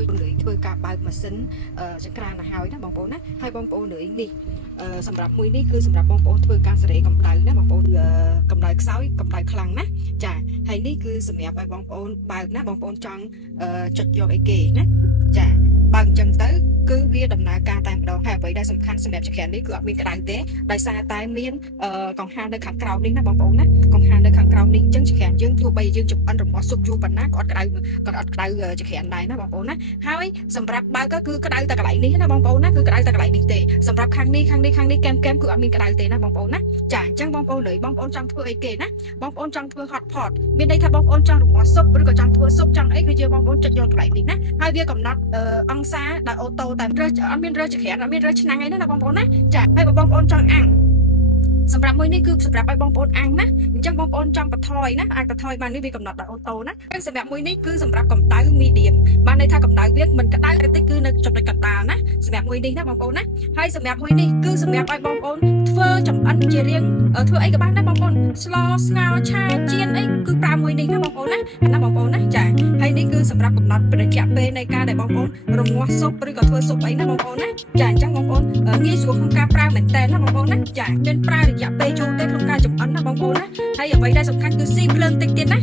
ជួយលឿនធ្វើការបើកម៉ាស៊ីនចង្ក្រានទៅហើយណាបងប្អូនណាហើយបងប្អូនលឿននេះសម្រាប់មួយនេះគឺសម្រាប់បងប្អូនធ្វើការសេរីកម្ដៅណាបងប្អូនកម្ដៅខ្សោយកម្ដៅខ្លាំងណាចាហើយនេះគឺសម្រាប់ឲ្យបងប្អូនបើកណាបងប្អូនចង់ចុចយកអីគេណាចាបើអញ្ចឹងទៅគឺវាដំណើរការតែម្ដងហើយអ្វីដែលសំខាន់សម្រាប់ចង្ក្រាននេះគឺអត់មានក្ដៅទេដោយសារតែមានកង្ហារនៅខាងក្រោមនេះណាបងប្អូនណាកង្ហារនៅខាងក្រោមនេះអញ្ចឹងចង្ក្រានយើងទោះបីយើងចម្អិនរបស់ស៊ុបយូរប៉ុណ្ណាក៏អត់ក្ដៅចង្ក្រានដែរណាបងប្អូនណាហើយសម្រាប់បើកគឺក្ដៅតែកន្លែងនេះណាបងប្អូនណាគឺក្ដៅតែកន្លែងនេះទេសម្រាប់ខាងនេះកែមគឺអត់មានក្ដៅទេណាបងប្អូនណាចាអញ្ចឹងបងប្អូនលើបងប្អូនចង់ធ្វើអីគេណាបងប្អូនចង់ធ្វើ hot pot មានន័យថាបងប្អូនចង់របស់ស៊ុបឬក៏ចង់ធ្វើស៊ុបចង់អីគឺយើងបងប្អូនចុចយកកន្លែងនេះណាហើយវាកំណត់អង្សាដោយអូតូតែរើសអត់មានរើសចង្ក្រានអត់មានរើសឆ្នាំងអីណាបងប្អូនណាចាហើយបងប្អូនចង់អាំងសម្រាប់មួយនេះគឺសម្រាប់ឲ្យបងប្អូនអាំងណាអញ្ចឹងបងប្អូនចង់បន្ថយណាអាចបន្ថយបាននេះវាកំណត់ដោយអូតូណាហើយសម្រាប់មួយនេះគឺសម្រាប់កម្ដៅ medium បានន័យថាកម្ដៅវាមិនក្ដៅតិចគឺនៅចំណុចកណ្ដាលណាសម្រាប់មួយនេះណាបងប្អូនណាហើយសម្រាប់មួយនេះគឺសម្រាប់ឲ្យបងប្អូនធ្វើចម្អិនជារៀងធ្វើអីក៏បានដែរបងប្អូនស្លស្ងោរឆាចៀនអីគឺប្រើមួយនេះណាបងប្អូនណាបងប្អូនណាចាហើយនេះគឺសម្រាប់កំណត់រយៈពេលនៃការដែលបងប្អូនរងាស់ស៊ុបឬក៏ធ្វើស៊ុបអីណាបងប្អូនណាចាអញ្ចឹងបងប្អូនងាយស្រួលក្នុងការប្រើមែនតើណាបងប្អូនណាចាមានប្រើរយៈពេលយូរទេក្នុងការចម្អិនណាបងប្អូនណាហើយអ្វីដែលសំខាន់គឺស៊ីភ្លើងតិចទៀតណា